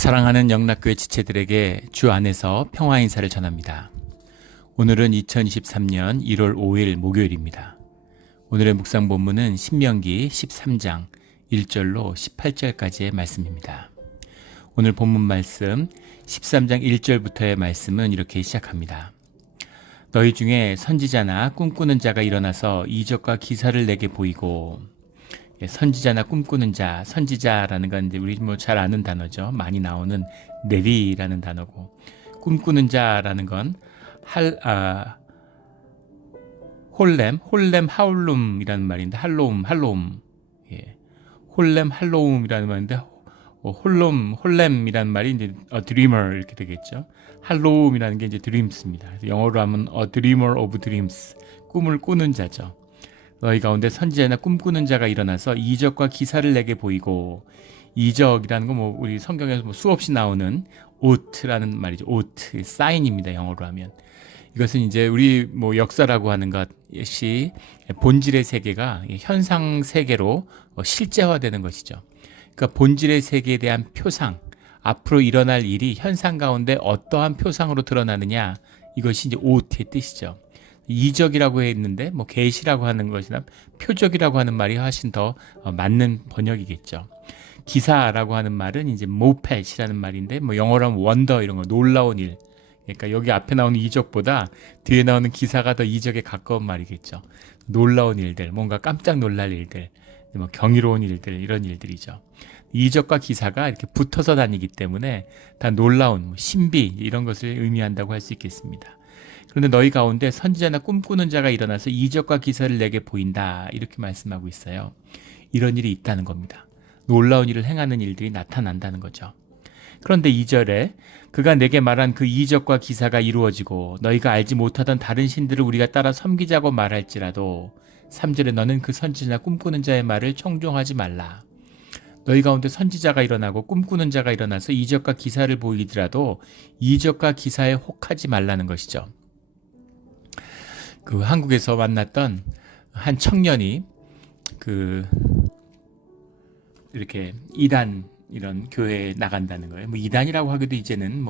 사랑하는 영락교회 지체들에게 주 안에서 평화 인사를 전합니다. 오늘은 2023년 1월 5일 목요일입니다. 오늘의 묵상 본문은 신명기 13장 1절로 18절까지의 말씀입니다. 오늘 본문 말씀 13장 1절부터의 말씀은 이렇게 시작합니다. 너희 중에 선지자나 꿈꾸는 자가 일어나서 이적과 기사를 내게 보이고, 선지자나 꿈꾸는 자, 선지자라는 건 이제 우리 잘 아는 단어죠. 많이 나오는 네비라는 단어고, 꿈꾸는 자라는 건 홀렘 하울룸이라는 말인데, 할로움, 홀렘 할로움이라는 말인데, 홀렘이라는 말이 이제 a dreamer 이렇게 되겠죠. 할로움이라는 게 이제 dreams입니다. 영어로 하면 a dreamer of dreams, 꿈을 꾸는 자죠. 너희 가운데 선지자나 꿈꾸는 자가 일어나서 이적과 기사를 내게 보이고, 이적이라는 건 우리 성경에서 수없이 나오는 오트라는 말이죠. 오트, 사인입니다. 영어로 하면. 이것은 이제 우리 역사라고 하는 것이 본질의 세계가 현상 세계로 실제화되는 것이죠. 그러니까 본질의 세계에 대한 표상, 앞으로 일어날 일이 현상 가운데 어떠한 표상으로 드러나느냐, 이것이 이제 오트의 뜻이죠. 이적이라고 했는데 계시라고 하는 것이나 표적이라고 하는 말이 훨씬 더 맞는 번역이겠죠. 기사라고 하는 말은 이제 모펫이라는 말인데 영어로 하면 원더, 이런 거 놀라운 일. 그러니까 여기 앞에 나오는 이적보다 뒤에 나오는 기사가 더 이적에 가까운 말이겠죠. 놀라운 일들, 뭔가 깜짝 놀랄 일들, 경이로운 일들, 이런 일들이죠. 이적과 기사가 이렇게 붙어서 다니기 때문에 다 놀라운 신비, 이런 것을 의미한다고 할 수 있겠습니다. 그런데 너희 가운데 선지자나 꿈꾸는 자가 일어나서 이적과 기사를 내게 보인다, 이렇게 말씀하고 있어요. 이런 일이 있다는 겁니다. 놀라운 일을 행하는 일들이 나타난다는 거죠. 그런데 2절에 그가 내게 말한 그 이적과 기사가 이루어지고 너희가 알지 못하던 다른 신들을 우리가 따라 섬기자고 말할지라도, 3절에 너는 그 선지자나 꿈꾸는 자의 말을 청종하지 말라. 너희 가운데 선지자가 일어나고 꿈꾸는 자가 일어나서 이적과 기사를 보이더라도 이적과 기사에 혹하지 말라는 것이죠. 그 한국에서 만났던 한 청년이 이렇게 이단, 이런 교회에 나간다는 거예요. 이단이라고 하기도 이제는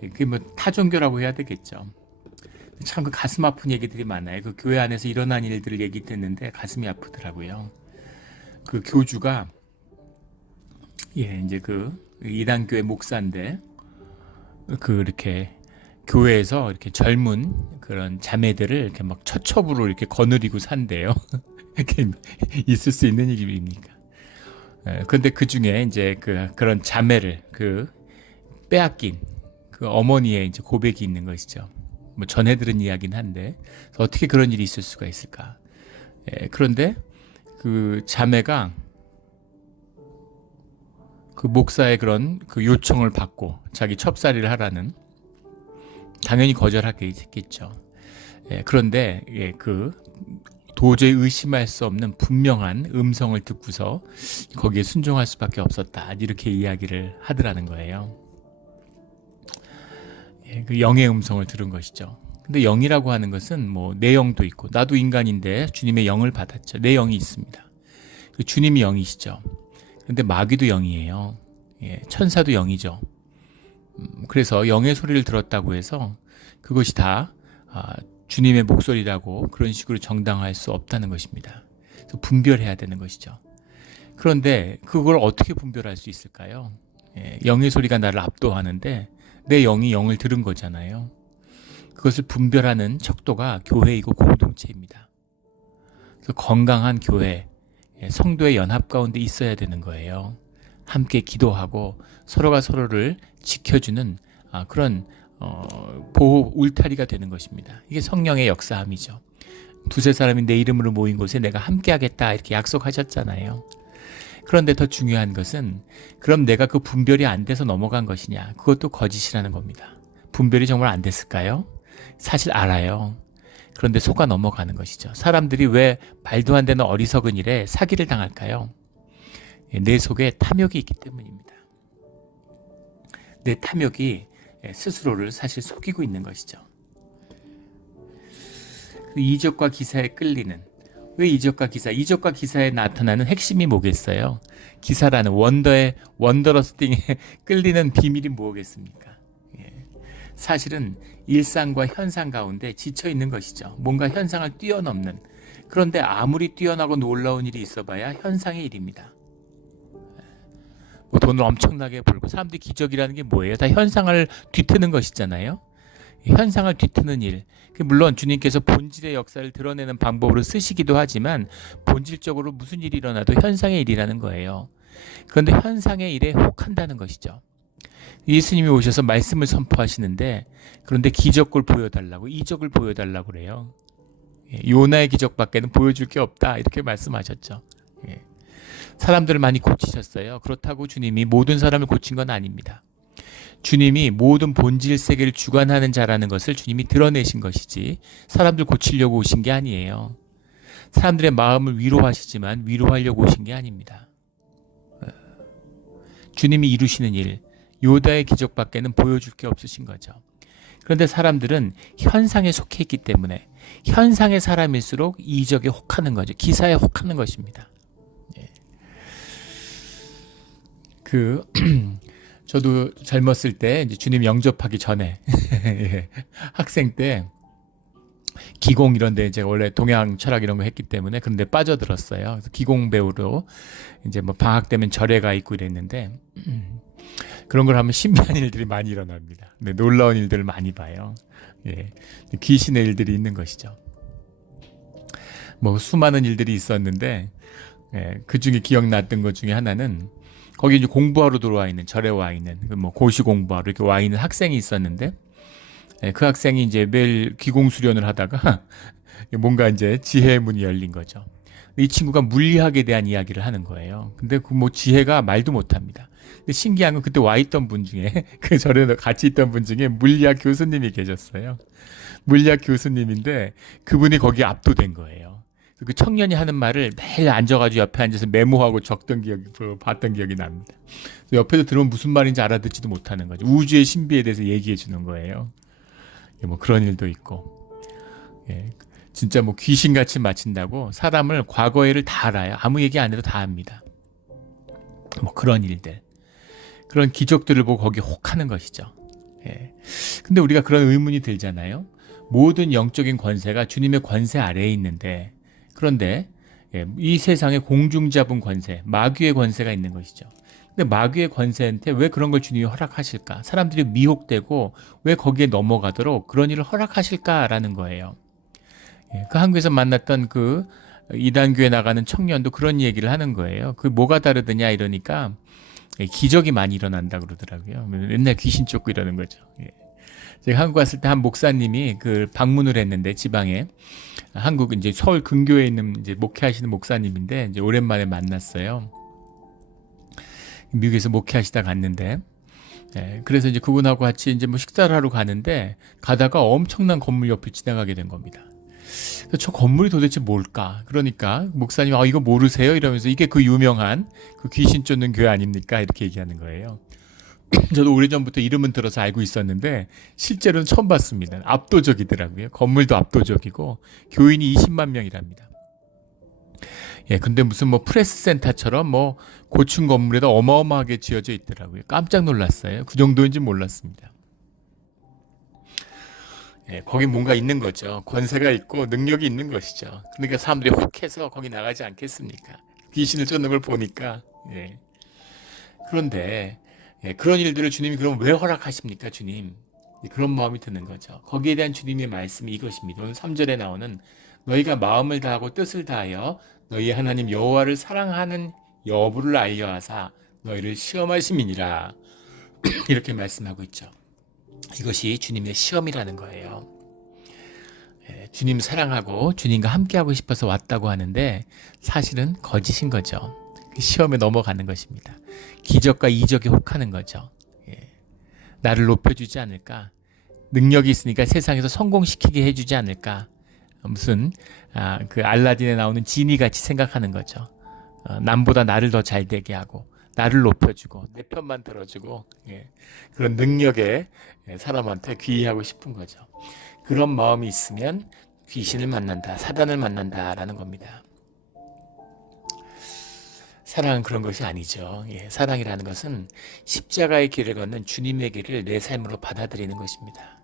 그게 타종교라고 해야 되겠죠. 참 가슴 아픈 얘기들이 많아요. 그 교회 안에서 일어난 일들을 얘기했는데 가슴이 아프더라고요. 그 교주가 이제 이단 교회 목사인데, 이렇게 교회에서 이렇게 젊은 그런 자매들을 이렇게 처첩으로 이렇게 거느리고 산대요. 이렇게 있을 수 있는 일입니까? 그런데 그 중에 이제 그런 자매를 빼앗긴 어머니의 이제 고백이 있는 것이죠. 전해 들은 이야기는 한데 어떻게 그런 일이 있을 수가 있을까? 그런데 그 자매가 그 목사의 그런 요청을 받고 자기 첩살이를 하라는, 당연히 거절하겠죠. 그런데 도저히 의심할 수 없는 분명한 음성을 듣고서 거기에 순종할 수밖에 없었다, 이렇게 이야기를 하더라는 거예요. 그 영의 음성을 들은 것이죠. 근데 영이라고 하는 것은 내 영도 있고, 나도 인간인데 주님의 영을 받았죠. 내 영이 있습니다. 주님이 영이시죠. 그런데 마귀도 영이에요. 천사도 영이죠. 그래서 영의 소리를 들었다고 해서 그것이 다 주님의 목소리라고 그런 식으로 정당화할 수 없다는 것입니다. 그래서 분별해야 되는 것이죠. 그런데 그걸 어떻게 분별할 수 있을까요? 영의 소리가 나를 압도하는데 내 영이 영을 들은 거잖아요. 그것을 분별하는 척도가 교회이고 공동체입니다. 그래서 건강한 교회, 성도의 연합 가운데 있어야 되는 거예요. 함께 기도하고 서로가 서로를 지켜주는 그런 보호 울타리가 되는 것입니다. 이게 성령의 역사함이죠. 두세 사람이 내 이름으로 모인 곳에 내가 함께 하겠다, 이렇게 약속하셨잖아요. 그런데 더 중요한 것은, 그럼 내가 그 분별이 안 돼서 넘어간 것이냐? 그것도 거짓이라는 겁니다. 분별이 정말 안 됐을까요? 사실 알아요. 그런데 속아 넘어가는 것이죠. 사람들이 왜 말도 안 되는 어리석은 일에 사기를 당할까요? 내 속에 탐욕이 있기 때문입니다. 내 탐욕이 스스로를 사실 속이고 있는 것이죠. 이적과 기사에 끌리는, 왜 이적과 기사? 이적과 기사에 나타나는 핵심이 뭐겠어요? 기사라는 원더러스 띵에 끌리는 비밀이 뭐겠습니까? 예. 사실은 일상과 현상 가운데 지쳐 있는 것이죠. 뭔가 현상을 뛰어넘는. 그런데 아무리 뛰어나고 놀라운 일이 있어봐야 현상의 일입니다. 뭐 돈을 엄청나게 벌고 사람들이 기적이라는 게 뭐예요? 다 현상을 뒤트는 것이잖아요. 현상을 뒤트는 일. 물론 주님께서 본질의 역사를 드러내는 방법으로 쓰시기도 하지만 본질적으로 무슨 일이 일어나도 현상의 일이라는 거예요. 그런데 현상의 일에 혹한다는 것이죠. 예수님이 오셔서 말씀을 선포하시는데 그런데 기적을 보여달라고 이적을 보여달라고 그래요. 요나의 기적밖에는 보여줄 게 없다 이렇게 말씀하셨죠. 사람들을 많이 고치셨어요. 그렇다고 주님이 모든 사람을 고친 건 아닙니다. 주님이 모든 본질 세계를 주관하는 자라는 것을 주님이 드러내신 것이지 사람들 고치려고 오신 게 아니에요. 사람들의 마음을 위로하시지만 위로하려고 오신 게 아닙니다. 주님이 이루시는 일, 요다의 기적밖에는 보여줄 게 없으신 거죠. 그런데 사람들은 현상에 속해 있기 때문에 현상의 사람일수록 이적에 혹하는 거죠. 기사에 혹하는 것입니다. 저도 젊었을 때 이제 주님 영접하기 전에 학생 때 기공 이런 데 이제 원래 동양 철학 이런 거 했기 때문에 그런데 빠져들었어요. 그래서 기공 배우로 이제 뭐 방학 되면 절에 가 있고 이랬는데 그런 걸 하면 신비한 일들이 많이 일어납니다. 네, 놀라운 일들을 많이 봐요. 귀신의 일들이 있는 것이죠. 뭐 수많은 일들이 있었는데 그 중에 기억났던 것 중에 하나는 거기 이제 공부하러 들어와 있는 절에 와 있는 뭐 고시 공부하러 이렇게 와 있는 학생이 있었는데 그 학생이 이제 매일 기공 수련을 하다가 뭔가 이제 지혜의 문이 열린 거죠. 이 친구가 물리학에 대한 이야기를 하는 거예요. 근데 그 뭐 지혜가 말도 못합니다. 근데 신기한 건 그때 와 있던 분 중에 그 절에 같이 있던 분 중에 물리학 교수님이 계셨어요. 물리학 교수님인데 그분이 거기에 압도된 거예요. 그 청년이 하는 말을 매일 앉아가지고 옆에 앉아서 메모하고 적던 기억이 봤던 기억이 납니다. 옆에서 들으면 무슨 말인지 알아듣지도 못하는 거죠. 우주의 신비에 대해서 얘기해 주는 거예요. 뭐 그런 일도 있고, 진짜 뭐 귀신같이 맞힌다고 사람을 과거에를 다 알아요. 아무 얘기 안 해도 다 압니다. 뭐 그런 일들, 그런 기적들을 보고 거기에 혹하는 것이죠. 근데 우리가 그런 의문이 들잖아요. 모든 영적인 권세가 주님의 권세 아래에 있는데 그런데 이 세상에 공중잡은 권세, 마귀의 권세가 있는 것이죠. 근데 마귀의 권세한테 왜 그런 걸 주님이 허락하실까? 사람들이 미혹되고 왜 거기에 넘어가도록 그런 일을 허락하실까라는 거예요. 그 한국에서 만났던 그 이단교에 나가는 청년도 그런 얘기를 하는 거예요. 그 뭐가 다르더냐 이러니까 기적이 많이 일어난다 그러더라고요. 맨날 귀신 쫓고 이러는 거죠. 제가 한국 왔을 때 한 목사님이 그 방문을 했는데 지방에 한국 이제 서울 근교에 있는 이제 목회하시는 목사님인데 이제 오랜만에 만났어요. 미국에서 목회하시다 갔는데 그래서 이제 그분하고 같이 이제 뭐 식사를 하러 가는데 가다가 엄청난 건물 옆을 지나가게 된 겁니다. 저 건물이 도대체 뭘까? 그러니까 목사님 이거 모르세요? 이러면서 이게 그 유명한 그 귀신 쫓는 교회 아닙니까? 이렇게 얘기하는 거예요. 저도 오래전부터 이름은 들어서 알고 있었는데 실제로는 처음 봤습니다. 압도적이더라고요. 건물도 압도적이고 교인이 20만 명이랍니다. 근데 무슨 뭐 프레스 센터처럼 뭐 고층 건물에도 어마어마하게 지어져 있더라고요. 깜짝 놀랐어요. 그 정도인지 몰랐습니다. 거기 뭔가 있는 거죠. 권세가 있고 능력이 있는 것이죠. 그러니까 사람들이 혹해서 거기 나가지 않겠습니까? 귀신을 쫓는 걸 보니까. 그런데 그런 일들을 주님이 그럼 왜 허락하십니까, 주님? 그런 마음이 드는 거죠. 거기에 대한 주님의 말씀이 이것입니다. 오늘 3절에 나오는 너희가 마음을 다하고 뜻을 다하여 너희 하나님 여호와를 사랑하는 여부를 알려하사 너희를 시험하심이니라. 이렇게 말씀하고 있죠. 이것이 주님의 시험이라는 거예요. 주님 사랑하고 주님과 함께하고 싶어서 왔다고 하는데 사실은 거짓인 거죠. 그 시험에 넘어가는 것입니다. 기적과 이적에 혹하는 거죠. 나를 높여주지 않을까? 능력이 있으니까 세상에서 성공시키게 해주지 않을까? 무슨 그 알라딘에 나오는 지니같이 생각하는 거죠. 남보다 나를 더 잘되게 하고 나를 높여주고 내 편만 들어주고 그런 능력에 사람한테 귀의하고 싶은 거죠. 그런 마음이 있으면 귀신을 만난다, 사단을 만난다라는 겁니다. 사랑은 그런 것이 아니죠. 사랑이라는 것은 십자가의 길을 걷는 주님의 길을 내 삶으로 받아들이는 것입니다.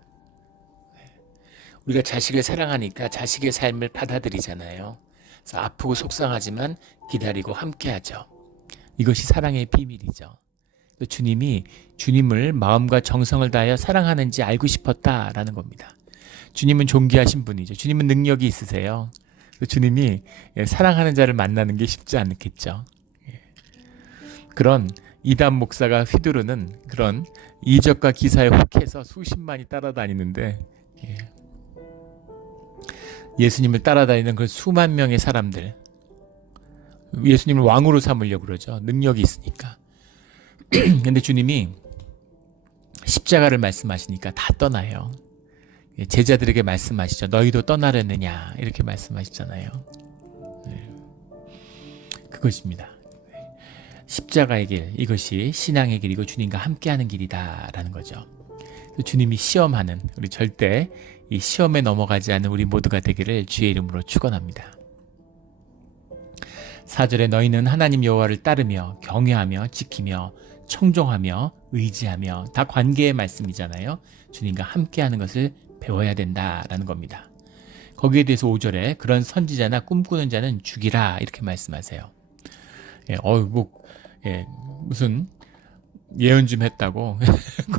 우리가 자식을 사랑하니까 자식의 삶을 받아들이잖아요. 그래서 아프고 속상하지만 기다리고 함께하죠. 이것이 사랑의 비밀이죠. 주님이 주님을 마음과 정성을 다하여 사랑하는지 알고 싶었다라는 겁니다. 주님은 존귀하신 분이죠. 주님은 능력이 있으세요. 주님이 사랑하는 자를 만나는 게 쉽지 않겠죠. 그런 이단 목사가 휘두르는 그런 이적과 기사에 혹해서 수십만이 따라다니는데 예수님을 따라다니는 그 수만 명의 사람들, 예수님을 왕으로 삼으려고 그러죠. 능력이 있으니까. 근데 주님이 십자가를 말씀하시니까 다 떠나요. 제자들에게 말씀하시죠. 너희도 떠나려느냐 이렇게 말씀하시잖아요. 그것입니다. 십자가의 길, 이것이 신앙의 길이고 주님과 함께하는 길이다라는 거죠. 주님이 시험하는, 우리 절대 이 시험에 넘어가지 않는 우리 모두가 되기를 주의 이름으로 축원합니다. 4절에 너희는 하나님 여호와를 따르며 경외하며 지키며 청종하며 의지하며, 다 관계의 말씀이잖아요. 주님과 함께하는 것을 배워야 된다라는 겁니다. 거기에 대해서 5절에 그런 선지자나 꿈꾸는 자는 죽이라 이렇게 말씀하세요. 무슨 예언 좀 했다고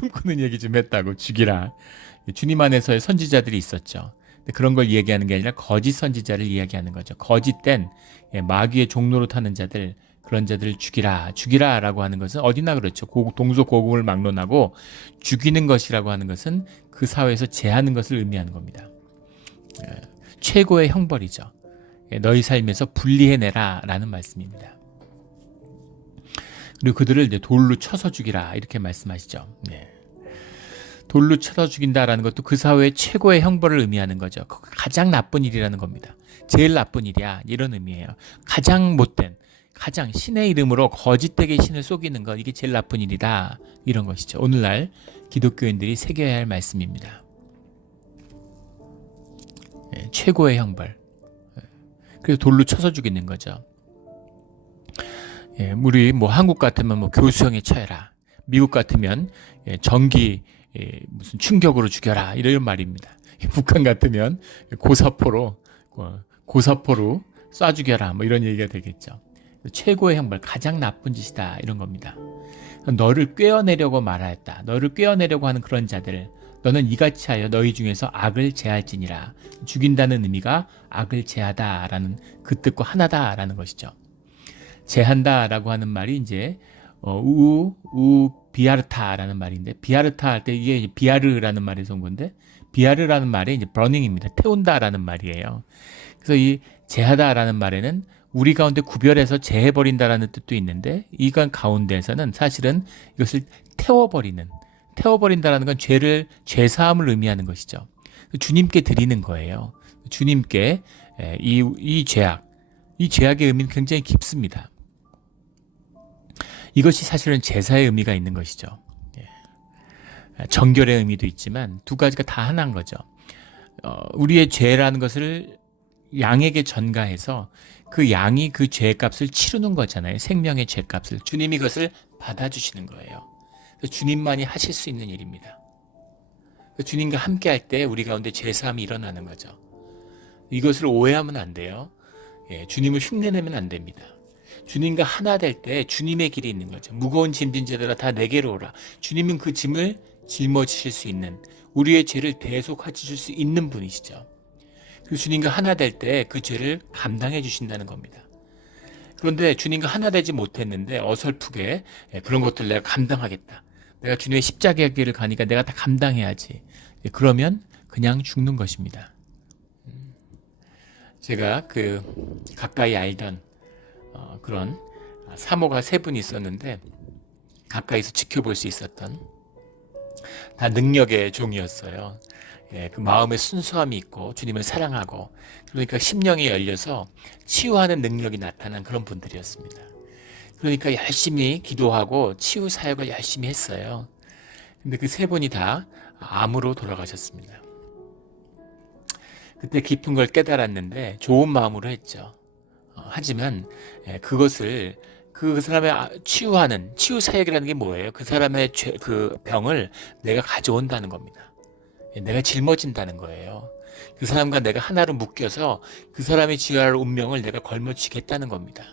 꿈꾸는 얘기 좀 했다고 죽이라. 주님 안에서의 선지자들이 있었죠. 그런 걸 이야기하는 게 아니라 거짓 선지자를 이야기하는 거죠. 거짓된 마귀의 종로로 타는 자들, 그런 자들을 죽이라 라고 하는 것은 어디나 그렇죠. 동서고금을 막론하고 죽이는 것이라고 하는 것은 그 사회에서 제하는 것을 의미하는 겁니다. 최고의 형벌이죠. 너희 삶에서 분리해내라 라는 말씀입니다. 그리고 그들을 이제 돌로 쳐서 죽이라 이렇게 말씀하시죠. 돌로 쳐서 죽인다라는 것도 그 사회의 최고의 형벌을 의미하는 거죠. 가장 나쁜 일이라는 겁니다. 제일 나쁜 일이야 이런 의미예요. 가장 못된, 가장 신의 이름으로 거짓되게 신을 속이는 것, 이게 제일 나쁜 일이다 이런 것이죠. 오늘날 기독교인들이 새겨야 할 말씀입니다. 최고의 형벌. 그래서 돌로 쳐서 죽이는 거죠. 우리 한국 같으면 교수형에 처해라. 미국 같으면 전기 무슨 충격으로 죽여라 이런 말입니다. 북한 같으면 고사포로 쏴 죽여라 이런 얘기가 되겠죠. 최고의 형벌, 가장 나쁜 짓이다 이런 겁니다. 너를 꿰어내려고 말하였다. 너를 꿰어내려고 하는 그런 자들, 너는 이같이 하여 너희 중에서 악을 제할지니라. 죽인다는 의미가 악을 제하다라는 그 뜻과 하나다라는 것이죠. 제한다라고 하는 말이 이제 비아르타라는 말인데, 비아르타 할 때 이게 비아르라는 말에서 온 건데, 비아르라는 말이 이제 버닝입니다. 태운다라는 말이에요. 그래서 이 제하다라는 말에는 우리 가운데 구별해서 제해버린다라는 뜻도 있는데, 이간 가운데에서는 사실은 이것을 태워버린다라는 건 죄사함을 의미하는 것이죠. 주님께 드리는 거예요. 주님께 이 죄악의 의미는 굉장히 깊습니다. 이것이 사실은 제사의 의미가 있는 것이죠. 정결의 의미도 있지만 두 가지가 다 하나인 거죠. 우리의 죄라는 것을 양에게 전가해서 그 양이 그 죄값을 치르는 거잖아요. 생명의 죄값을. 주님이 그것을 받아주시는 거예요. 주님만이 하실 수 있는 일입니다. 주님과 함께 할 때 우리 가운데 죄사함이 일어나는 거죠. 이것을 오해하면 안 돼요. 주님을 흉내내면 안 됩니다. 주님과 하나 될 때 주님의 길이 있는 거죠. 무거운 짐진 자들아 다 내게로 오라. 주님은 그 짐을 짊어지실 수 있는, 우리의 죄를 대속해 주실 수 있는 분이시죠. 그 주님과 하나 될 때 그 죄를 감당해 주신다는 겁니다. 그런데 주님과 하나 되지 못했는데 어설프게 그런 것들 내가 감당하겠다. 내가 주님의 십자가의 길을 가니까 내가 다 감당해야지. 그러면 그냥 죽는 것입니다. 제가 가까이 알던 그런 사모가 3분 있었는데, 가까이서 지켜볼 수 있었던, 다 능력의 종이었어요. 그 마음에 순수함이 있고 주님을 사랑하고, 그러니까 심령이 열려서 치유하는 능력이 나타난 그런 분들이었습니다. 그러니까 열심히 기도하고 치유 사역을 열심히 했어요. 근데 그 3분이 다 암으로 돌아가셨습니다. 그때 깊은 걸 깨달았는데 좋은 마음으로 했죠. 하지만 그것을 그 사람의 치유하는 치유 사역이라는 게 뭐예요? 그 사람의 그 병을 내가 가져온다는 겁니다. 내가 짊어진다는 거예요. 그 사람과 내가 하나로 묶여서 그 사람이 지어야 할 운명을 내가 걸머쥐겠다는 겁니다.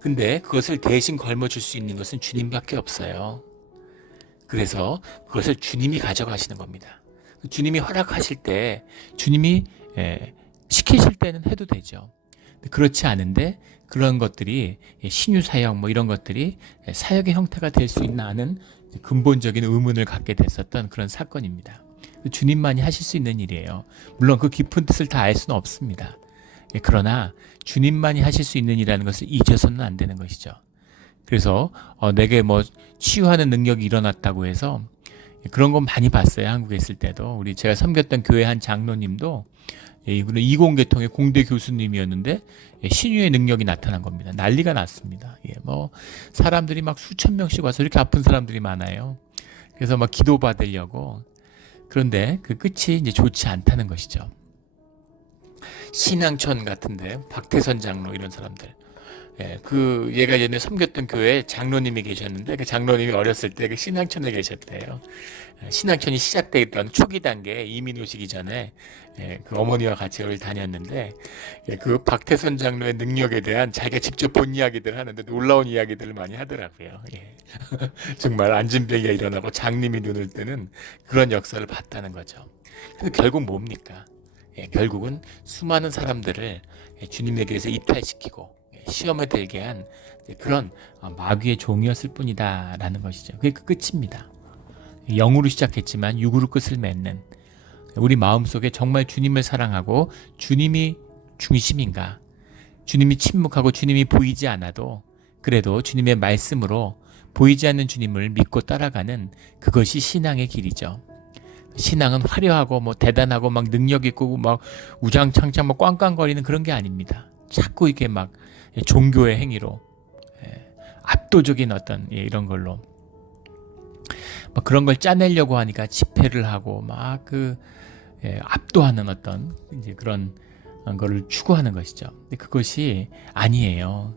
근데 그것을 대신 걸머줄 수 있는 것은 주님밖에 없어요. 그래서 그것을 주님이 가져가시는 겁니다. 주님이 허락하실 때, 주님이 시키실 때는 해도 되죠. 그렇지 않은데 그런 것들이 신유 사역 뭐 이런 것들이 사역의 형태가 될 수 있나 하는 근본적인 의문을 갖게 됐었던 그런 사건입니다. 주님만이 하실 수 있는 일이에요. 물론 그 깊은 뜻을 다 알 수는 없습니다. 그러나 주님만이 하실 수 있는 일이라는 것을 잊어서는 안 되는 것이죠. 그래서 내게 뭐 치유하는 능력이 일어났다고 해서 그런 건 많이 봤어요. 한국에 있을 때도. 제가 섬겼던 교회 한 장로님도 이분은 이공계통의 공대 교수님이었는데 신유의 능력이 나타난 겁니다. 난리가 났습니다. 뭐 사람들이 막 수천 명씩 와서 이렇게 아픈 사람들이 많아요. 그래서 막 기도 받으려고. 그런데 그 끝이 이제 좋지 않다는 것이죠. 신앙촌 같은데 박태선 장로 이런 사람들. 얘가 예전에 섬겼던 교회에 장로님이 계셨는데 그 장로님이 어렸을 때 그 신앙촌에 계셨대요. 신앙촌이 시작되었던 초기 단계에 이민 오시기 전에 그 어머니와 같이 여기를 다녔는데 그 박태선 장로의 능력에 대한 자기가 직접 본 이야기들을 하는데 놀라운 이야기들을 많이 하더라고요. 정말 안진병이 일어나고 장님이 눈을 뜨는 그런 역사를 봤다는 거죠. 그래서 결국 뭡니까? 결국은 수많은 사람들을 주님에게서 이탈시키고 시험에 들게 한 그런 마귀의 종이었을 뿐이다 라는 것이죠. 그게 그 끝입니다. 영으로 시작했지만 육으로 끝을 맺는, 우리 마음속에 정말 주님을 사랑하고 주님이 중심인가, 주님이 침묵하고 주님이 보이지 않아도 그래도 주님의 말씀으로 보이지 않는 주님을 믿고 따라가는 그것이 신앙의 길이죠. 신앙은 화려하고 뭐 대단하고 막 능력 있고 막 우장창창 막 꽝꽝거리는 그런 게 아닙니다. 자꾸 이렇게 막 종교의 행위로 압도적인 어떤 이런 걸로 막 그런 걸 짜내려고 하니까 집회를 하고 막 압도하는 어떤 이제 그런 거를 추구하는 것이죠. 근데 그것이 아니에요.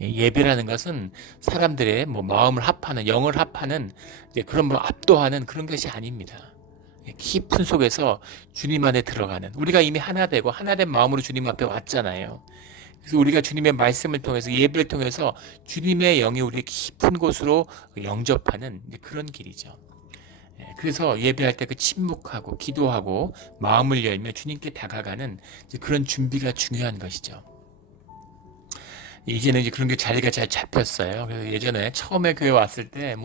예배라는 것은 사람들의 뭐 마음을 합하는, 영을 합하는 그런 뭐 압도하는 그런 것이 아닙니다. 깊은 속에서 주님 안에 들어가는, 우리가 이미 하나 되고 하나된 마음으로 주님 앞에 왔잖아요. 그래서 우리가 주님의 말씀을 통해서 예배를 통해서 주님의 영이 우리 깊은 곳으로 영접하는 그런 길이죠. 그래서 예배할 때 그 침묵하고 기도하고 마음을 열며 주님께 다가가는 그런 준비가 중요한 것이죠. 이제는 이제 그런 게 자리가 잘 잡혔어요. 그래서 예전에 처음에 교회 왔을 때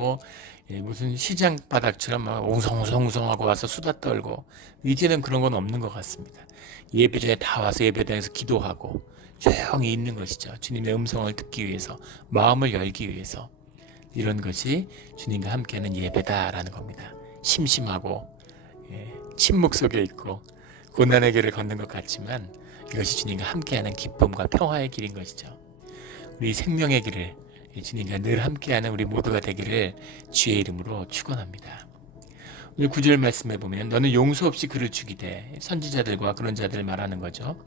무슨 시장 바닥처럼 막 웅성웅성하고 와서 수다 떨고, 이제는 그런 건 없는 것 같습니다. 예배전에 다 와서 예배당에서 기도하고 조용히 있는 것이죠. 주님의 음성을 듣기 위해서, 마음을 열기 위해서. 이런 것이 주님과 함께하는 예배다라는 겁니다. 심심하고 침묵 속에 있고 고난의 길을 걷는 것 같지만 이것이 주님과 함께하는 기쁨과 평화의 길인 것이죠. 우리 생명의 길을 주님과 늘 함께하는 우리 모두가 되기를 주의 이름으로 축원합니다. 오늘 9절 말씀해 보면 너는 용서 없이 그를 죽이되, 선지자들과 그런 자들을 말하는 거죠.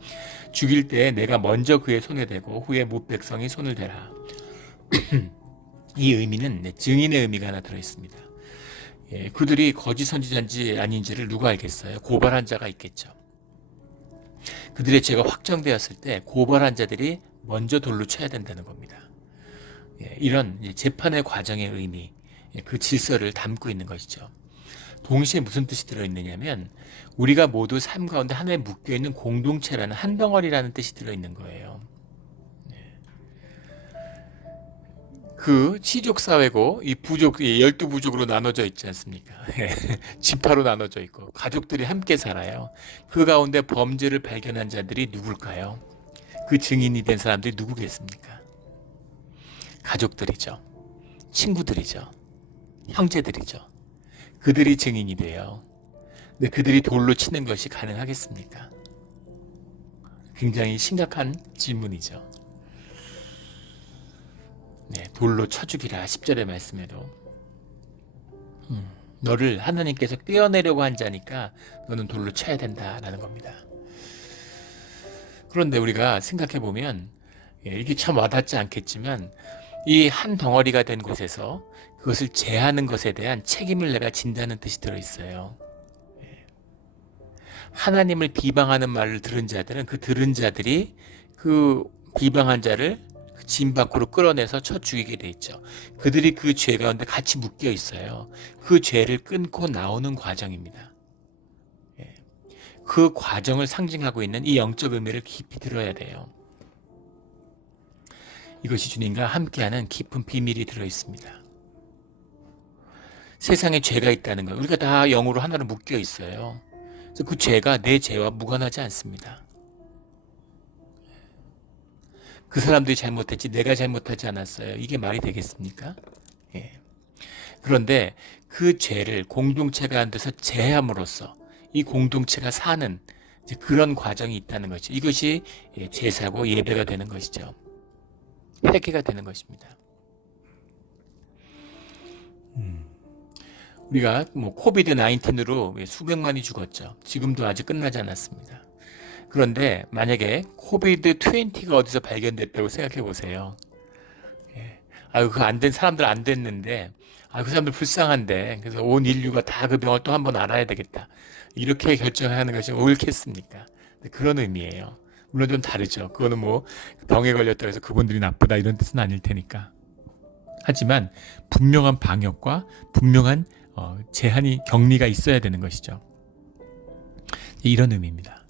죽일 때 내가 먼저 그의 손에 대고 후에 뭇 백성이 손을 대라. 이 의미는 증인의 의미가 하나 들어있습니다. 그들이 거짓 선지자인지 아닌지를 누가 알겠어요? 고발한 자가 있겠죠. 그들의 죄가 확정되었을 때 고발한 자들이 먼저 돌로 쳐야 된다는 겁니다. 이런 재판의 과정의 의미, 그 질서를 담고 있는 것이죠. 동시에 무슨 뜻이 들어있느냐면 우리가 모두 삶 가운데 하나에 묶여있는 공동체라는 한 덩어리라는 뜻이 들어있는 거예요. 그 시족사회고 이 부족, 12부족으로 나눠져 있지 않습니까? 지파로 나눠져 있고 가족들이 함께 살아요. 그 가운데 범죄를 발견한 자들이 누굴까요? 그 증인이 된 사람들이 누구겠습니까? 가족들이죠. 친구들이죠. 형제들이죠. 그들이 증인이 돼요. 근데 그들이 돌로 치는 것이 가능하겠습니까? 굉장히 심각한 질문이죠. 돌로 쳐 죽이라 10절의 말씀에도 너를 하나님께서 떼어내려고 한 자니까 너는 돌로 쳐야 된다라는 겁니다. 그런데 우리가 생각해 보면 이게 참 와닿지 않겠지만 이 한 덩어리가 된 곳에서 그것을 제하는 것에 대한 책임을 내가 진다는 뜻이 들어있어요. 하나님을 비방하는 말을 들은 자들은 그 들은 자들이 그 비방한 자를 그 진 밖으로 끌어내서 쳐 죽이게 돼 있죠. 그들이 그 죄 가운데 같이 묶여 있어요. 그 죄를 끊고 나오는 과정입니다. 그 과정을 상징하고 있는 이 영적 의미를 깊이 들어야 돼요. 이것이 주님과 함께하는 깊은 비밀이 들어있습니다. 세상에 죄가 있다는 것, 우리가 다 영으로 하나로 묶여 있어요. 그래서 그 죄가 내 죄와 무관하지 않습니다. 그 사람들이 잘못했지 내가 잘못하지 않았어요. 이게 말이 되겠습니까? 그런데 그 죄를 공동체가 안 돼서 제함으로써 이 공동체가 사는 이제 그런 과정이 있다는 것이죠. 이것이 제사고 예배가 되는 것이죠. 회개가 되는 것입니다. 우리가 코비드 19으로 수백만이 죽었죠. 지금도 아직 끝나지 않았습니다. 그런데 만약에 코비드 20가 어디서 발견됐다고 생각해 보세요. 아유, 그 안 된 사람들 안 됐는데, 그 사람들 불쌍한데, 그래서 온 인류가 다 그 병을 또 한번 알아야 되겠다. 이렇게 결정하는 것이 옳겠습니까? 그런 의미예요. 물론 좀 다르죠. 그거는 병에 걸렸다고 해서 그분들이 나쁘다 이런 뜻은 아닐 테니까. 하지만 분명한 방역과 분명한 제한이 격리가 있어야 되는 것이죠. 이런 의미입니다.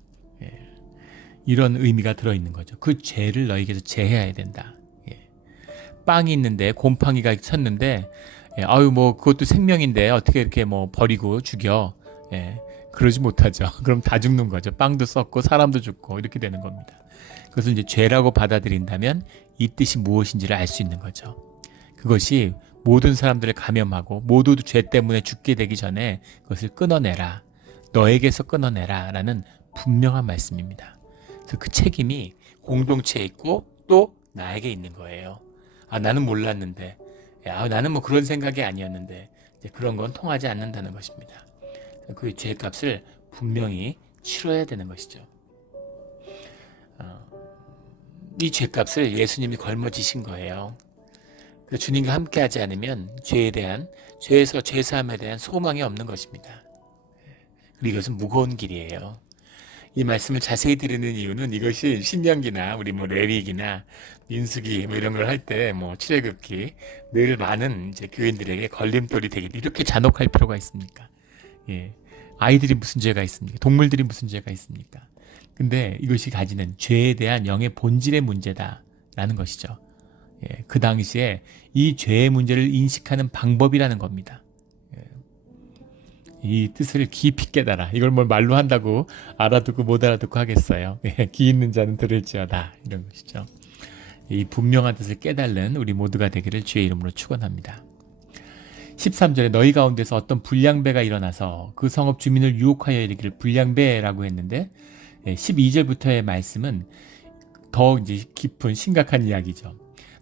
이런 의미가 들어있는 거죠. 그 죄를 너희에게서 제해야 된다. 빵이 있는데 곰팡이가 섰는데 그것도 생명인데 어떻게 이렇게 버리고 죽여. 그러지 못하죠. 그럼 다 죽는 거죠. 빵도 썩고 사람도 죽고 이렇게 되는 겁니다. 그것을 이제 죄라고 받아들인다면 이 뜻이 무엇인지를 알 수 있는 거죠. 그것이 모든 사람들을 감염하고 모두 죄 때문에 죽게 되기 전에 그것을 끊어내라. 너에게서 끊어내라 라는 분명한 말씀입니다. 그래서 그 책임이 공동체에 있고 또 나에게 있는 거예요. 나는 몰랐는데, 나는 그런 생각이 아니었는데, 그런 건 통하지 않는다는 것입니다. 그 죄값을 분명히 치러야 되는 것이죠. 이 죄값을 예수님이 걸머지신 거예요. 주님과 함께하지 않으면 죄에서 죄사함에 대한 소망이 없는 것입니다. 그리고 이것은 무거운 길이에요. 이 말씀을 자세히 드리는 이유는 이것이 신명기나 우리 레위기나 민수기 이런 걸 할 때 출애굽기 늘 많은 이제 교인들에게 걸림돌이 되길 이렇게 잔혹할 필요가 있습니까? 아이들이 무슨 죄가 있습니까? 동물들이 무슨 죄가 있습니까? 근데 이것이 가지는 죄에 대한 영의 본질의 문제다라는 것이죠. 그 당시에 이 죄의 문제를 인식하는 방법이라는 겁니다. 이 뜻을 깊이 깨달아. 이걸 말로 한다고 알아듣고 못 알아듣고 하겠어요. 귀 있는 자는 들을지어다. 이런 것이죠. 이 분명한 뜻을 깨달는 우리 모두가 되기를 주의 이름으로 축원합니다. 13절에 너희 가운데서 어떤 불량배가 일어나서 그 성읍 주민을 유혹하여 이르기를 불량배라고 했는데 12절부터의 말씀은 더 이제 깊은 심각한 이야기죠.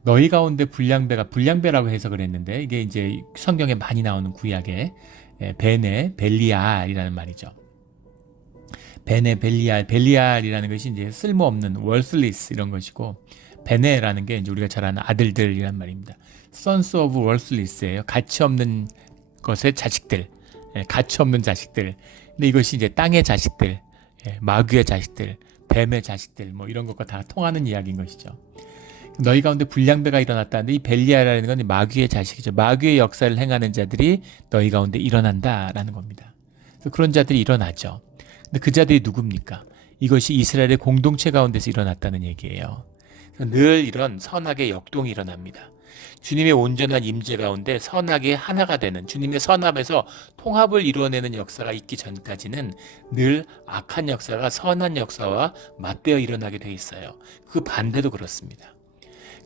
너희 가운데 불량배라고 해석을 했는데 이게 이제 성경에 많이 나오는 구약의 베네 벨리알이라는 말이죠. 베네 벨리알이라는 것이 이제 쓸모없는 worthless 이런 것이고 베네라는 게 이제 우리가 잘 아는 아들들이란 말입니다. sons of worthless예요. 가치 없는 것의 자식들, 가치 없는 자식들. 근데 이것이 이제 땅의 자식들, 마귀의 자식들, 뱀의 자식들, 이런 것과 다 통하는 이야기인 것이죠. 너희 가운데 불량배가 일어났다는데 이 벨리알이라는 건 마귀의 자식이죠. 마귀의 역사를 행하는 자들이 너희 가운데 일어난다라는 겁니다. 그래서 그런 자들이 일어나죠. 근데 그 자들이 누굽니까? 이것이 이스라엘의 공동체 가운데서 일어났다는 얘기예요. 늘 이런 선악의 역동이 일어납니다. 주님의 온전한 임재 가운데 선악이 하나가 되는 주님의 선합에서 통합을 이루어내는 역사가 있기 전까지는 늘 악한 역사가 선한 역사와 맞대어 일어나게 돼 있어요. 그 반대도 그렇습니다.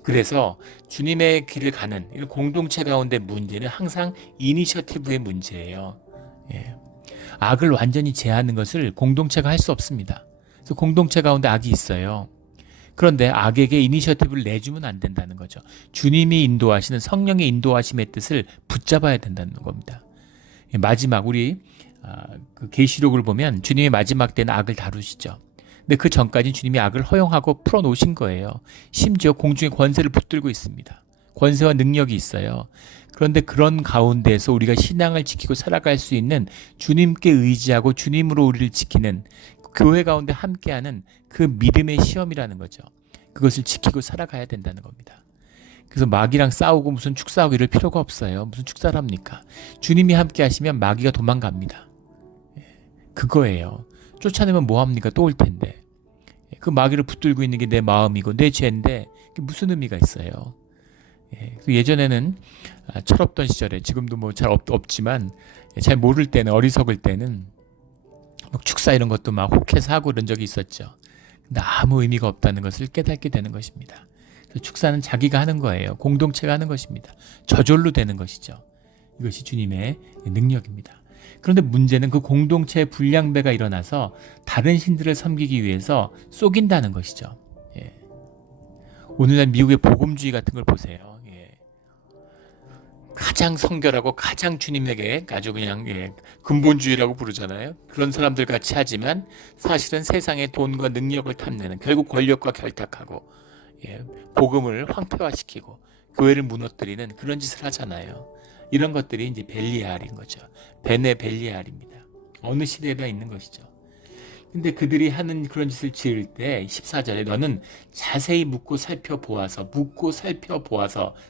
그래서 주님의 길을 가는 공동체 가운데 문제는 항상 이니셔티브의 문제예요. 악을 완전히 제하는 것을 공동체가 할 수 없습니다. 그래서 공동체 가운데 악이 있어요. 그런데 악에게 이니셔티브를 내주면 안 된다는 거죠. 주님이 인도하시는 성령의 인도하심의 뜻을 붙잡아야 된다는 겁니다. 마지막 우리 그 계시록을 보면 주님이 마지막 때는 악을 다루시죠. 근데 그 전까지 주님이 악을 허용하고 풀어놓으신 거예요. 심지어 공중의 권세를 붙들고 있습니다. 권세와 능력이 있어요. 그런데 그런 가운데에서 우리가 신앙을 지키고 살아갈 수 있는, 주님께 의지하고 주님으로 우리를 지키는, 교회 가운데 함께하는 그 믿음의 시험이라는 거죠. 그것을 지키고 살아가야 된다는 겁니다. 그래서 마귀랑 싸우고 무슨 축사하고 이럴 필요가 없어요. 무슨 축사를 합니까? 주님이 함께 하시면 마귀가 도망갑니다. 그거예요. 쫓아내면 뭐합니까? 또 올 텐데. 그 마귀를 붙들고 있는 게 내 마음이고 내 죄인데 그게 무슨 의미가 있어요. 예전에는 철없던 시절에, 지금도 뭐 잘 없지만, 잘 모를 때는, 어리석을 때는 막 축사 이런 것도 막 혹해서 하고 그런 적이 있었죠. 근데 아무 의미가 없다는 것을 깨닫게 되는 것입니다. 그래서 축사는 자기가 하는 거예요. 공동체가 하는 것입니다. 저절로 되는 것이죠. 이것이 주님의 능력입니다. 그런데 문제는 그 공동체의 불량배가 일어나서 다른 신들을 섬기기 위해서 속인다는 것이죠. 오늘날 미국의 복음주의 같은 걸 보세요. 가장 성결하고 가장 주님에게 아주 그냥 근본주의라고 부르잖아요. 그런 사람들 같이 하지만 사실은 세상의 돈과 능력을 탐내는, 결국 권력과 결탁하고 복음을 황폐화시키고 교회를 무너뜨리는 그런 짓을 하잖아요. 이런 것들이 이제 벨리알인 거죠. 베네 벨리알입니다. 어느 시대에나 있는 것이죠. 근데 그들이 하는 그런 짓을 지을 때 14절에 너는 자세히 묻고 살펴보아서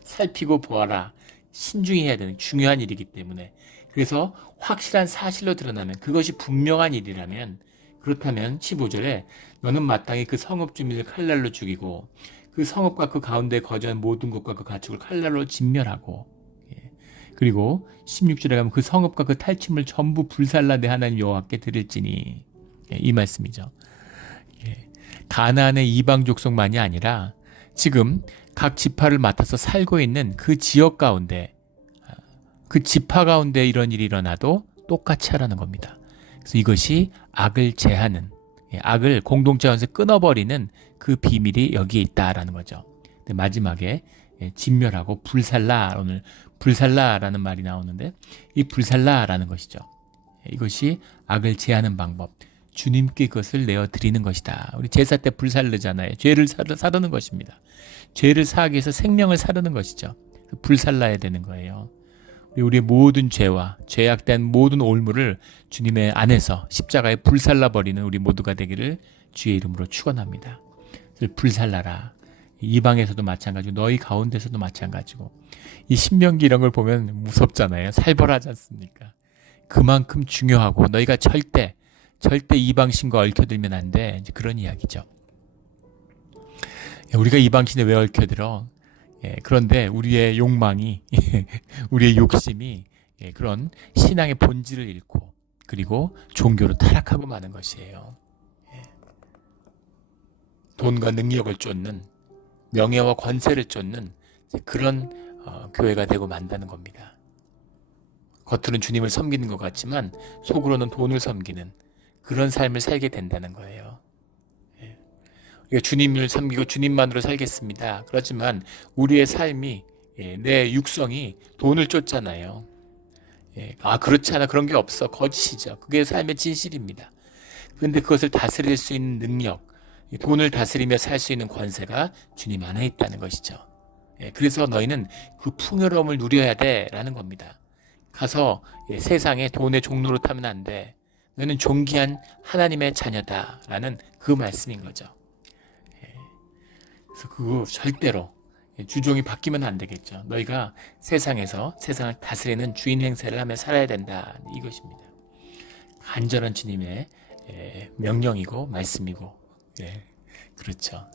살피고 보아라. 신중히 해야 되는 중요한 일이기 때문에, 그래서 확실한 사실로 드러나면, 그것이 분명한 일이라면, 그렇다면 15절에 너는 마땅히 그 성읍 주민을 칼날로 죽이고 그 성읍과 그 가운데 거주한 모든 것과 그 가축을 칼날로 진멸하고, 그리고 16절에 가면 그 성읍과 그 탈취물 전부 불살라 내 하나님 여호와께 드릴지니, 이 말씀이죠. 가나안의 이방 족속만이 아니라 지금 각 지파를 맡아서 살고 있는 그 지역 가운데, 그 지파 가운데 이런 일이 일어나도 똑같이 하라는 겁니다. 그래서 이것이 악을 제하는, 악을 공동체 안에서 끊어버리는 그 비밀이 여기에 있다라는 거죠. 근데 마지막에 진멸하고 불살라, 오늘 불살라라는 말이 나오는데, 이 불살라라는 것이죠. 이것이 악을 제하는 방법, 주님께 그것을 내어드리는 것이다. 우리 제사 때 불살르잖아요. 죄를 사르는 것입니다. 죄를 사하기 위해서 생명을 사르는 것이죠. 불살라야 되는 거예요. 우리의 모든 죄와 죄악된 모든 올무를 주님의 안에서 십자가에 불살라버리는 우리 모두가 되기를 주의 이름으로 축원합니다. 불살라라. 이방에서도 마찬가지고 너희 가운데서도 마찬가지고, 이 신명기 이런 걸 보면 무섭잖아요. 살벌하지 않습니까? 그만큼 중요하고 너희가 절대 이방신과 얽혀들면 안 돼. 이제 그런 이야기죠. 우리가 이방신에 왜 얽혀들어? 그런데 우리의 욕망이 우리의 욕심이 그런 신앙의 본질을 잃고, 그리고 종교로 타락하고 마는 것이에요. 돈과 능력을 쫓는, 명예와 권세를 쫓는 그런 교회가 되고 만다는 겁니다. 겉으로는 주님을 섬기는 것 같지만 속으로는 돈을 섬기는 그런 삶을 살게 된다는 거예요. 우리가 주님을 섬기고 주님만으로 살겠습니다. 그렇지만 우리의 삶이, 내 육성이 돈을 쫓잖아요. 그렇지 않아, 그런 게 없어, 거짓이죠. 그게 삶의 진실입니다. 그런데 그것을 다스릴 수 있는 능력, 돈을 다스리며 살 수 있는 권세가 주님 안에 있다는 것이죠. 그래서 너희는 그 풍요로움을 누려야 돼 라는 겁니다. 가서 세상에 돈의 종로로 타면 안 돼. 너희는 존귀한 하나님의 자녀다 라는 그 말씀인 거죠. 그래서 그거 절대로 주종이 바뀌면 안 되겠죠. 너희가 세상에서 세상을 다스리는 주인 행세를 하며 살아야 된다, 이것입니다. 간절한 주님의 명령이고 말씀이고, 그렇죠.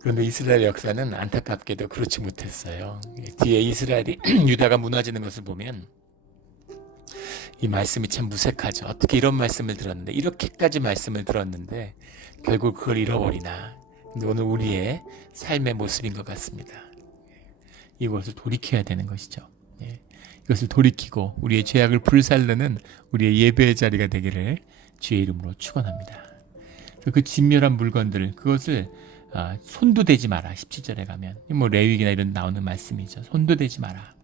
그런데 이스라엘 역사는 안타깝게도 그렇지 못했어요. 뒤에 이스라엘이 유다가 무너지는 것을 보면 이 말씀이 참 무색하죠. 어떻게 이런 말씀을 들었는데, 이렇게까지 말씀을 들었는데 결국 그걸 잃어버리나. 근데 오늘 우리의 삶의 모습인 것 같습니다. 이것을 돌이켜야 되는 것이죠. 이것을 돌이키고 우리의 죄악을 불살르는 우리의 예배의 자리가 되기를 주의 이름으로 축원합니다. 그 진멸한 물건들, 그것을 손도 대지 마라. 17절에 가면 뭐 레위기나 이런 나오는 말씀이죠. 손도 대지 마라.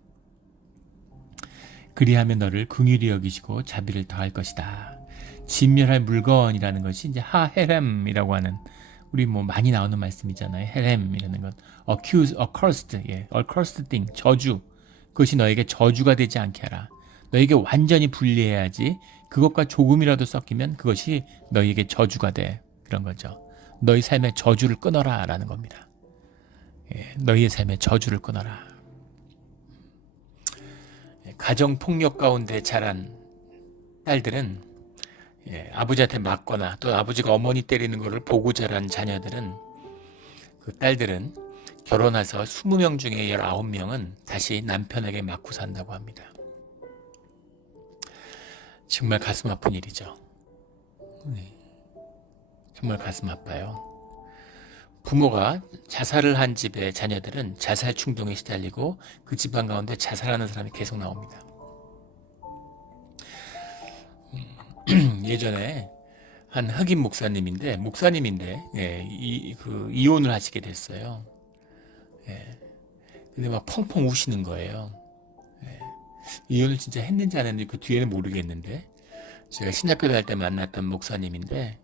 그리하면 너를 긍휼히 여기시고 자비를 더할 것이다. 진멸할 물건이라는 것이 이제 하헤렘이라고 하는 우리 뭐 많이 나오는 말씀이잖아요. 헤렘이라는 것, accuse, accursed, accursed thing, 저주. 그것이 너에게 저주가 되지 않게 하라. 너에게 완전히 분리해야지. 그것과 조금이라도 섞이면 그것이 너에게 저주가 돼. 그런 거죠. 너희 삶의 저주를 끊어라 라는 겁니다. 너희의 삶의 저주를 끊어라. 가정폭력 가운데 자란 딸들은 아버지한테 맞거나 또 아버지가 어머니 때리는 것을 보고 자란 자녀들은 그 딸들은 결혼해서 20명 중에 19명은 다시 남편에게 맞고 산다고 합니다. 정말 가슴 아픈 일이죠. 정말 가슴 아파요. 부모가 자살을 한 집의 자녀들은 자살 충동에 시달리고 그 집안 가운데 자살하는 사람이 계속 나옵니다. 예전에 한 흑인 목사님인데 이혼을 하시게 됐어요. 근데 막 펑펑 우시는 거예요. 이혼을 진짜 했는지 안 했는지 그 뒤에는 모르겠는데 제가 신학교 다닐 때 만났던 목사님인데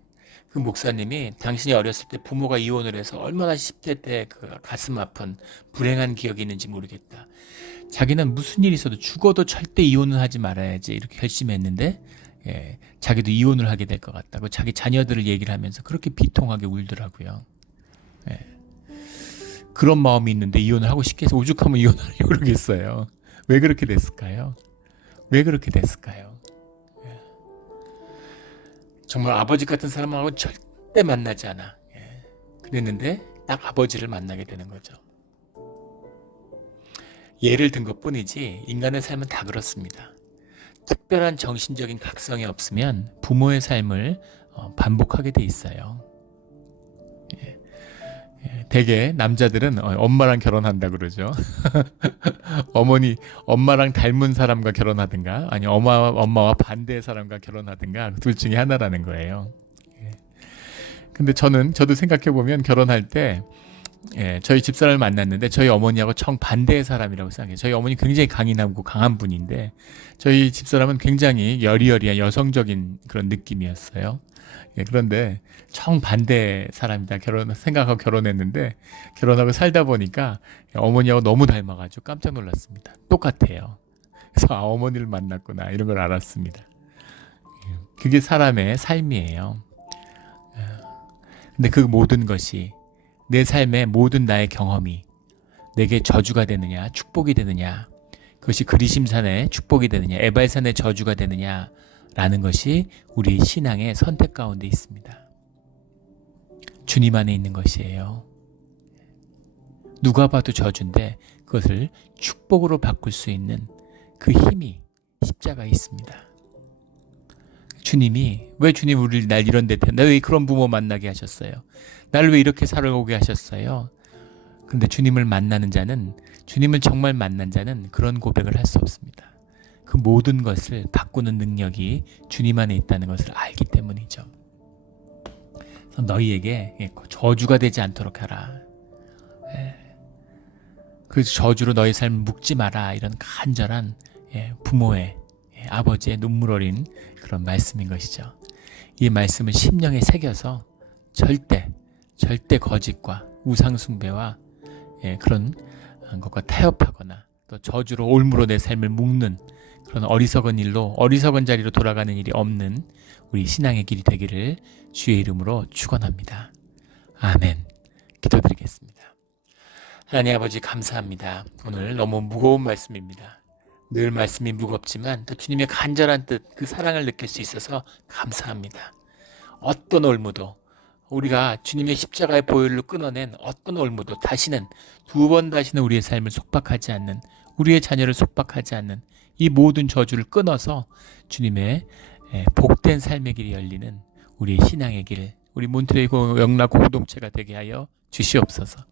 그 목사님이 당신이 어렸을 때 부모가 이혼을 해서 얼마나 10대 때 그 가슴 아픈 불행한 기억이 있는지 모르겠다. 자기는 무슨 일이 있어도 죽어도 절대 이혼을 하지 말아야지 이렇게 결심했는데 자기도 이혼을 하게 될 것 같다고 자기 자녀들을 얘기를 하면서 그렇게 비통하게 울더라고요. 그런 마음이 있는데 이혼을 하고 싶게 해서 오죽하면 이혼하려고 그러겠어요. 왜 그렇게 됐을까요? 왜 그렇게 됐을까요? 정말 아버지 같은 사람하고 절대 만나지 않아. 그랬는데 딱 아버지를 만나게 되는 거죠. 예를 든 것뿐이지 인간의 삶은 다 그렇습니다. 특별한 정신적인 각성이 없으면 부모의 삶을 반복하게 돼 있어요. 대개 남자들은 엄마랑 결혼한다 그러죠. 엄마랑 닮은 사람과 결혼하든가 아니 엄마와 반대의 사람과 결혼하든가 둘 중에 하나라는 거예요. 근데 저도 생각해보면 결혼할 때 저희 집사람을 만났는데 저희 어머니하고 정반대의 사람이라고 생각해요. 저희 어머니 굉장히 강인하고 강한 분인데 저희 집사람은 굉장히 여리여리한 여성적인 그런 느낌이었어요. 그런데 정반대 사람이다 생각하고 결혼했는데 결혼하고 살다 보니까 어머니하고 너무 닮아가지고 깜짝 놀랐습니다. 똑같아요. 그래서 어머니를 만났구나 이런 걸 알았습니다. 그게 사람의 삶이에요. 근데 그 모든 것이 내 삶의 모든 나의 경험이 내게 저주가 되느냐 축복이 되느냐 그것이 그리심산의 축복이 되느냐 에발산의 저주가 되느냐 라는 것이 우리 신앙의 선택 가운데 있습니다. 주님 안에 있는 것이에요. 누가 봐도 저주인데 그것을 축복으로 바꿀 수 있는 그 힘이 십자가에 있습니다. 왜 주님 우리를 날 이런 데 나 왜 그런 부모 만나게 하셨어요? 나를 왜 이렇게 살아오게 하셨어요? 근데 주님을 정말 만난 자는 그런 고백을 할 수 없습니다. 그 모든 것을 바꾸는 능력이 주님 안에 있다는 것을 알기 때문이죠. 그래서 너희에게 저주가 되지 않도록 하라. 그 저주로 너희 삶을 묶지 마라. 이런 간절한 부모의 아버지의 눈물 어린 그런 말씀인 것이죠. 이 말씀을 심령에 새겨서 절대 거짓과 우상숭배와 그런 것과 타협하거나 또 저주로 올무로 내 삶을 묶는 그런 어리석은 자리로 돌아가는 일이 없는 우리 신앙의 길이 되기를 주의 이름으로 축원합니다. 아멘. 기도드리겠습니다. 하나님 아버지 감사합니다. 오늘 너무 무거운 말씀입니다. 늘 말씀이 무겁지만 또 주님의 간절한 뜻, 그 사랑을 느낄 수 있어서 감사합니다. 어떤 올무도 우리가 주님의 십자가의 보혈로 끊어낸 어떤 올무도 다시는 우리의 삶을 속박하지 않는 우리의 자녀를 속박하지 않는 이 모든 저주를 끊어서 주님의 복된 삶의 길이 열리는 우리의 신앙의 길 우리 몬트레이 영락 공동체가 되게 하여 주시옵소서.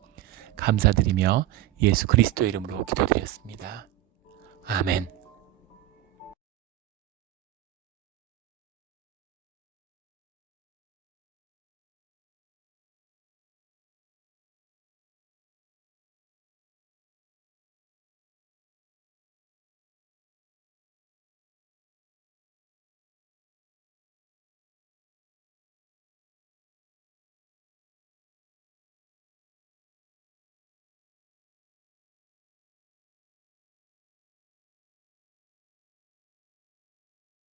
감사드리며 예수 그리스도 이름으로 기도드렸습니다. 아멘.